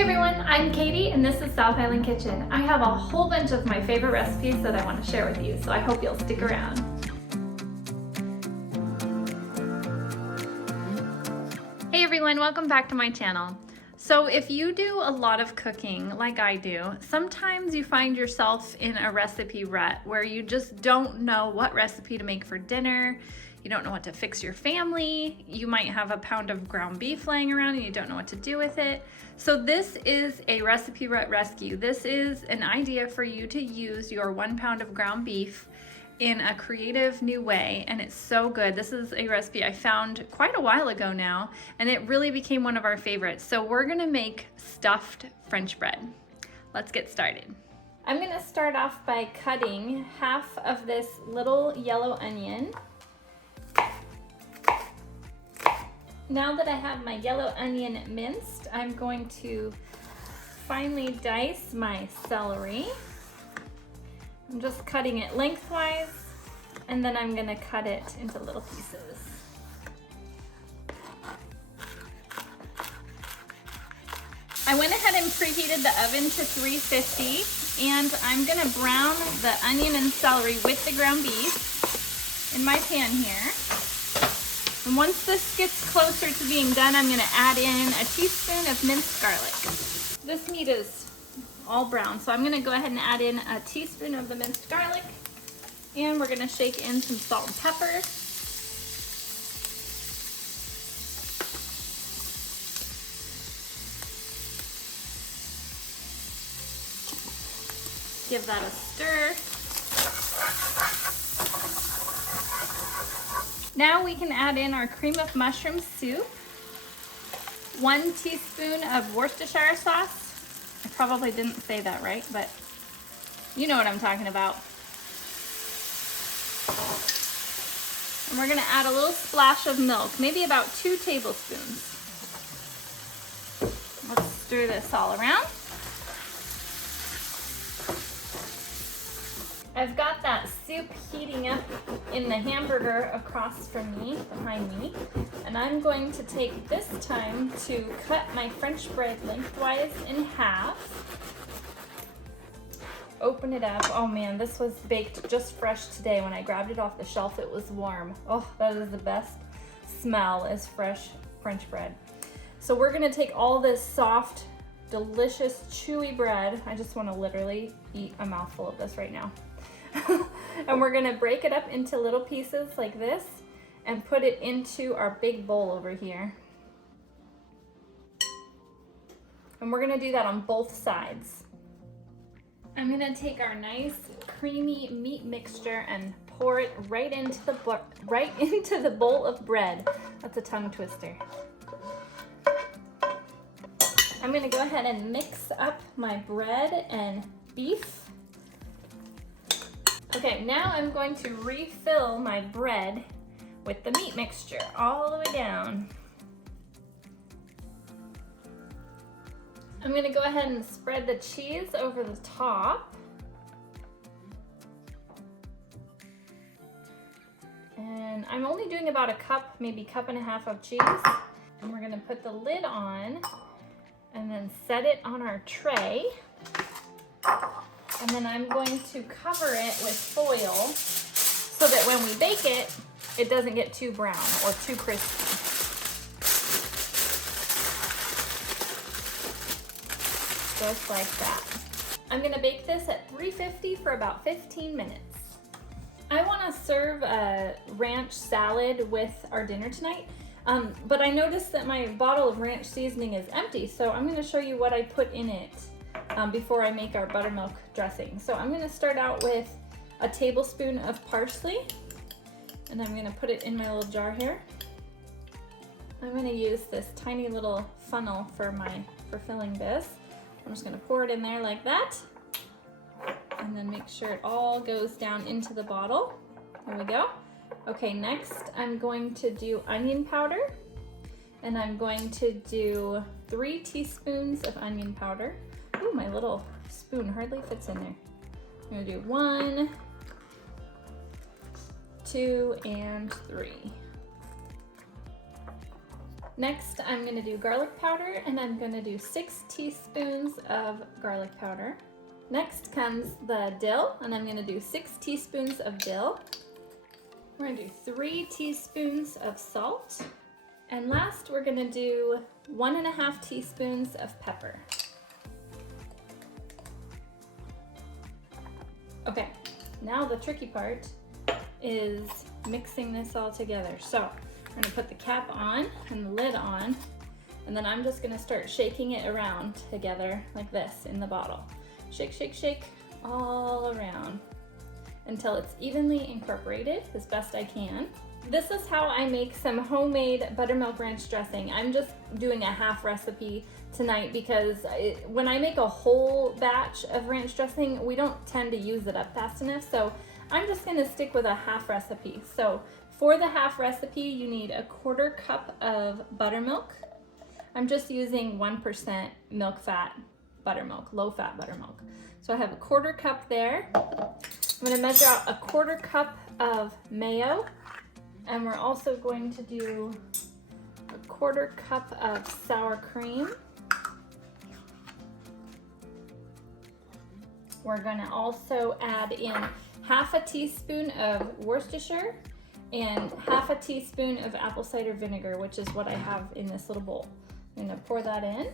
Hey everyone, I'm Katie and this is South Island Kitchen. I have a whole bunch of my favorite recipes that I want to share with you, so I hope you'll stick around. Hey everyone, welcome back to my channel. So if you do a lot of cooking like I do, sometimes you find yourself in a recipe rut where you just don't know what recipe to make for dinner. You don't know what to fix your family. You might have a pound of ground beef laying around and you don't know what to do with it. So this is a recipe rut rescue. This is an idea for you to use your 1 pound of ground beef in a creative new way, and it's so good. This is a recipe I found quite a while ago now, and it really became one of our favorites. So we're gonna make stuffed French bread. Let's get started. I'm gonna start off by cutting half of this little yellow onion. Now that I have my yellow onion minced, I'm going to finely dice my celery. I'm just cutting it lengthwise, and then I'm gonna cut it into little pieces. I went ahead and preheated the oven to 350, and I'm gonna brown the onion and celery with the ground beef in my pan here. And once this gets closer to being done, I'm gonna add in a teaspoon of minced garlic. This meat is all brown, so I'm gonna go ahead and add in a teaspoon of the minced garlic, and we're gonna shake in some salt and pepper. Give that a stir. Now we can add in our cream of mushroom soup, 1 teaspoon of Worcestershire sauce. I probably didn't say that right, but you know what I'm talking about. And we're gonna add a little splash of milk, maybe about 2 tablespoons. Let's stir this all around. I've got that soup heating up in the hamburger across from me, behind me, and I'm going to take this time to cut my French bread lengthwise in half. Open it up. Oh man, this was baked just fresh today. When I grabbed it off the shelf, it was warm. Oh, that is the best smell, is fresh French bread. So we're gonna take all this soft, delicious, chewy bread. I just wanna literally eat a mouthful of this right now. And we're gonna break it up into little pieces like this and put it into our big bowl over here. And we're gonna do that on both sides. I'm gonna take our nice creamy meat mixture and pour it right into the bowl of bread. That's a tongue twister. I'm gonna go ahead and mix up my bread and beef. Okay, now I'm going to refill my bread with the meat mixture all the way down. I'm gonna go ahead and spread the cheese over the top. And I'm only doing about a cup, maybe cup and a half of cheese. And we're gonna put the lid on and then set it on our tray. And then I'm going to cover it with foil so that when we bake it, it doesn't get too brown or too crispy. Just like that. I'm gonna bake this at 350 for about 15 minutes. I wanna serve a ranch salad with our dinner tonight, but I noticed that my bottle of ranch seasoning is empty, so I'm gonna show you what I put in it before I make our buttermilk dressing. So I'm gonna start out with a tablespoon of parsley, and I'm gonna put it in my little jar here. I'm gonna use this tiny little funnel for filling this. I'm just gonna pour it in there like that, and then make sure it all goes down into the bottle. There we go. Okay, next I'm going to do onion powder, and I'm going to do 3 teaspoons of onion powder. Ooh, my little spoon hardly fits in there. I'm gonna do 1, 2, and 3. Next, I'm gonna do garlic powder, and I'm gonna do 6 teaspoons of garlic powder. Next comes the dill, and I'm gonna do 6 teaspoons of dill. We're gonna do 3 teaspoons of salt. And last, we're gonna do 1.5 teaspoons of pepper. Okay, now the tricky part is mixing this all together. So we're gonna put the cap on and the lid on, and then I'm just gonna start shaking it around together like this in the bottle. Shake, shake, shake all around until it's evenly incorporated as best I can. This is how I make some homemade buttermilk ranch dressing. I'm just doing a half recipe tonight because when I make a whole batch of ranch dressing, we don't tend to use it up fast enough. So I'm just gonna stick with a half recipe. So for the half recipe, you need 1/4 cup of buttermilk. I'm just using 1% milk fat buttermilk, low fat buttermilk. So I have 1/4 cup there. I'm gonna measure out 1/4 cup of mayo. And we're also going to do 1/4 cup of sour cream. We're gonna also add in 1/2 teaspoon of Worcestershire and 1/2 teaspoon of apple cider vinegar, which is what I have in this little bowl. I'm gonna pour that in.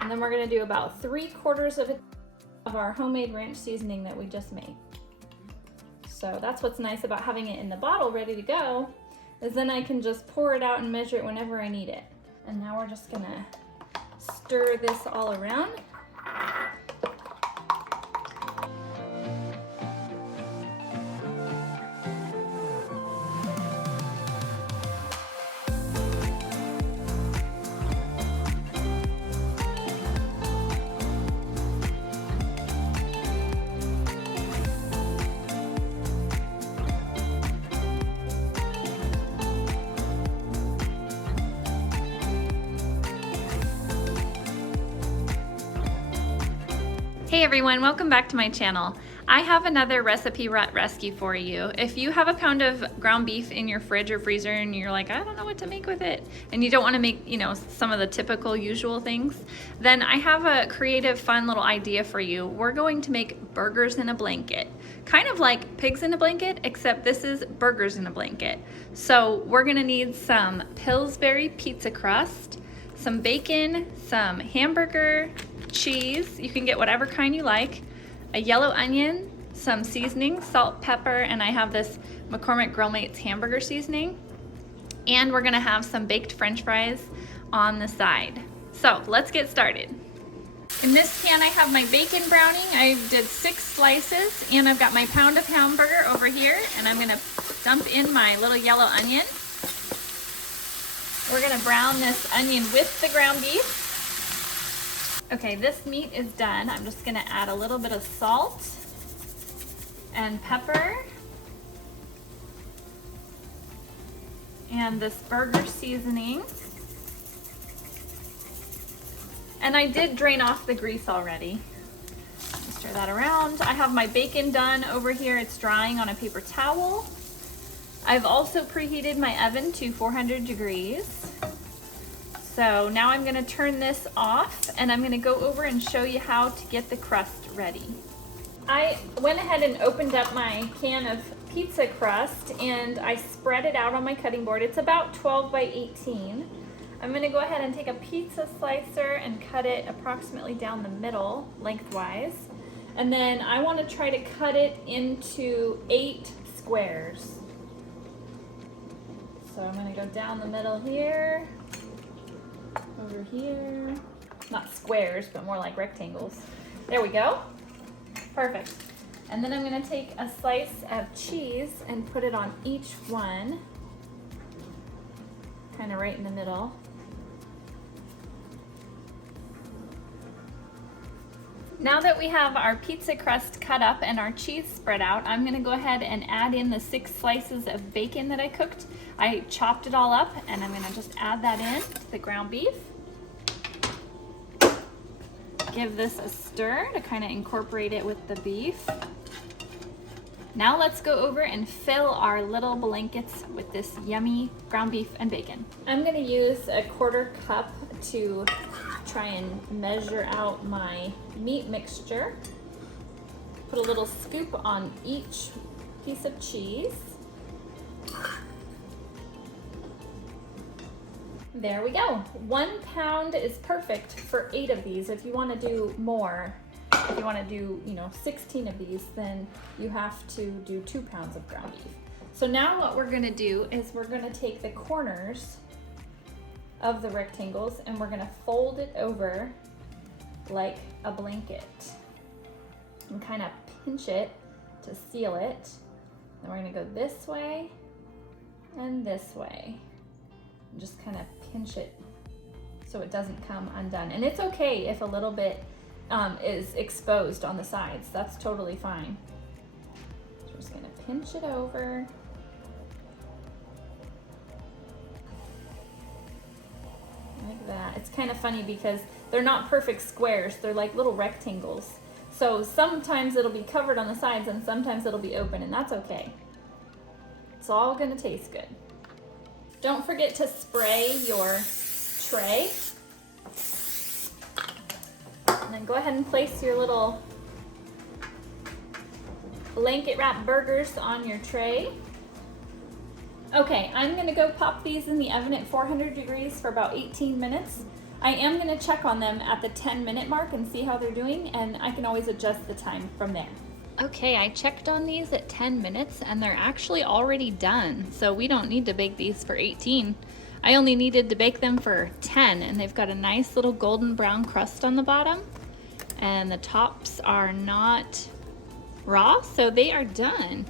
And then we're gonna do about 3/4 of our homemade ranch seasoning that we just made. So that's what's nice about having it in the bottle ready to go, is then I can just pour it out and measure it whenever I need it. And now we're just gonna stir this all around. Hey everyone, welcome back to my channel. I have another recipe rescue for you. If you have a pound of ground beef in your fridge or freezer and you're like, I don't know what to make with it, and you don't want to make, some of the typical usual things, then I have a creative, fun little idea for you. We're going to make burgers in a blanket. Kind of like pigs in a blanket, except this is burgers in a blanket. So we're gonna need some Pillsbury pizza crust, some bacon, some hamburger, cheese, you can get whatever kind you like, a yellow onion, some seasoning, salt, pepper, and I have this McCormick Hamburger seasoning. And we're gonna have some baked French fries on the side. So let's get started. In this pan I have my bacon browning. I did 6 slices, and I've got my pound of hamburger over here, and I'm gonna dump in my little yellow onion. We're gonna brown this onion with the ground beef. Okay, this meat is done. I'm just gonna add a little bit of salt and pepper and this burger seasoning. And I did drain off the grease already. Stir that around. I have my bacon done over here. It's drying on a paper towel. I've also preheated my oven to 400 degrees. So now I'm gonna turn this off, and I'm gonna go over and show you how to get the crust ready. I went ahead and opened up my can of pizza crust, and I spread it out on my cutting board. It's about 12 by 18. I'm gonna go ahead and take a pizza slicer and cut it approximately down the middle, lengthwise. And then I wanna try to cut it into 8 squares. So I'm gonna go down the middle here, over here, not squares, but more like rectangles. There we go. Perfect. And then I'm gonna take a slice of cheese and put it on each one, kind of right in the middle. Now that we have our pizza crust cut up and our cheese spread out, I'm gonna go ahead and add in the 6 slices of bacon that I cooked. I chopped it all up, and I'm gonna just add that in to the ground beef. Give this a stir to kind of incorporate it with the beef. Now let's go over and fill our little blankets with this yummy ground beef and bacon. I'm gonna use a 1/4 cup to try and measure out my meat mixture. Put a little scoop on each piece of cheese. There we go. 1 pound is perfect for 8 of these. If you want to do more, if you want to do, 16 of these, then you have to do 2 pounds of ground beef. So now what we're gonna do is we're gonna take the corners of the rectangles and we're gonna fold it over like a blanket and kind of pinch it to seal it. Then we're gonna go this way and this way. And just kind of pinch it so it doesn't come undone. And it's okay if a little bit is exposed on the sides. That's totally fine. So we're just gonna pinch it over. Like that. It's kind of funny because they're not perfect squares. They're like little rectangles. So sometimes it'll be covered on the sides and sometimes it'll be open, and that's okay. It's all gonna taste good. Don't forget to spray your tray. And then go ahead and place your little blanket wrap burgers on your tray. Okay, I'm gonna go pop these in the oven at 400 degrees for about 18 minutes. I am gonna check on them at the 10-minute mark and see how they're doing, and I can always adjust the time from there. Okay, I checked on these at 10 minutes and they're actually already done. So we don't need to bake these for 18. I only needed to bake them for 10, and they've got a nice little golden brown crust on the bottom. And the tops are not raw, so they are done.